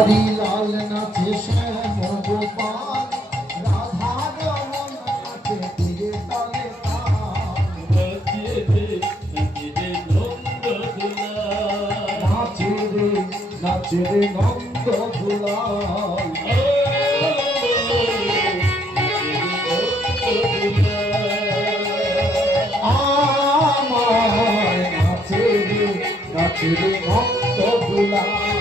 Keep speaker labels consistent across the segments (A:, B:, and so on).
A: হরি লাল নাচে শ্যাম গোপাল, রাধা রমন নাচে তীরে তালে। নাচে রে নাচে রে নন্দ ভুলাল। আমায় নাচে রে নাচে রে নন্দ ভুলাল।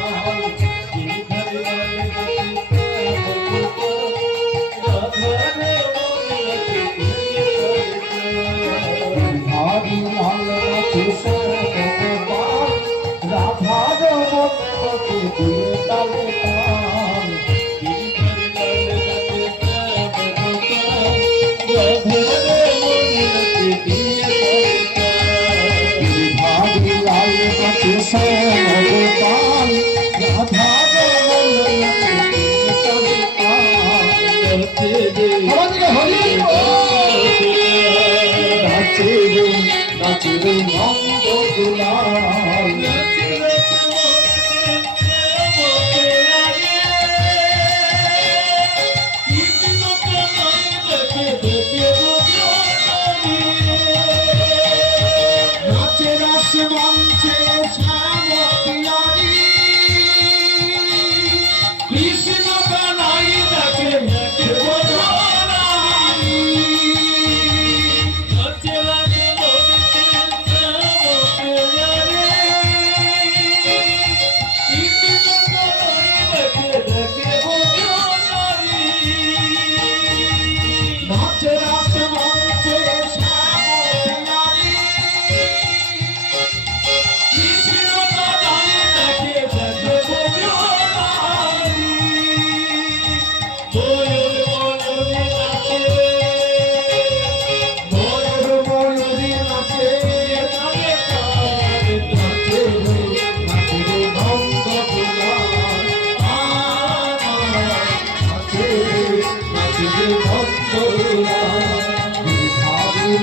A: নাচিবে নন্দ দুলাল নাচিবে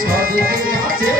A: সদে আছে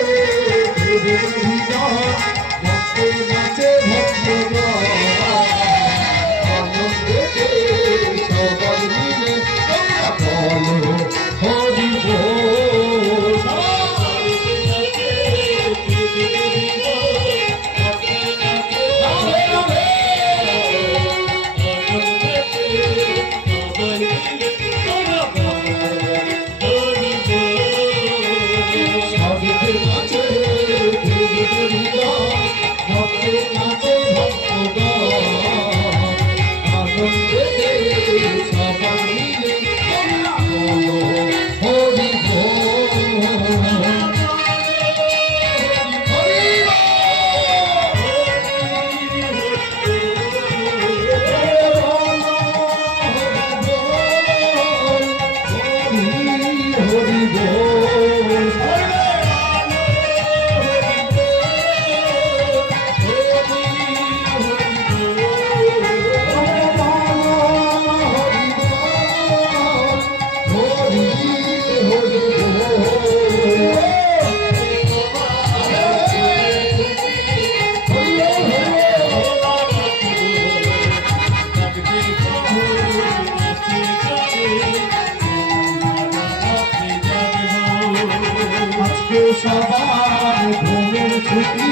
A: সবার ঘুমের ছুটি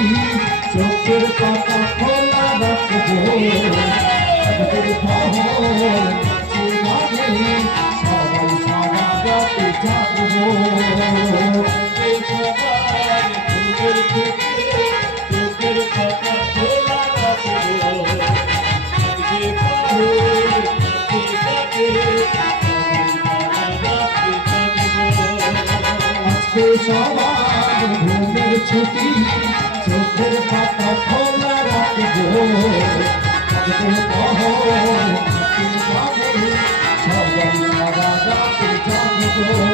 A: চোখের পাতা খোলা রাখব সবাই সারা রাতে
B: সবার ঘুমের ছুটি, চোখের পাতা খোলা রাখব। সবাই
A: ঘুমের ছুটি। চোখের পাতা খোলা রাখব। সবাই জাগবো।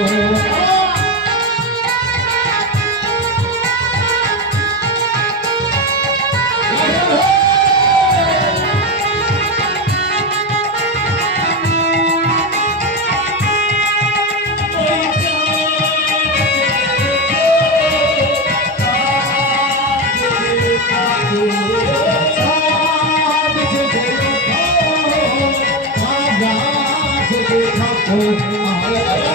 A: Oh,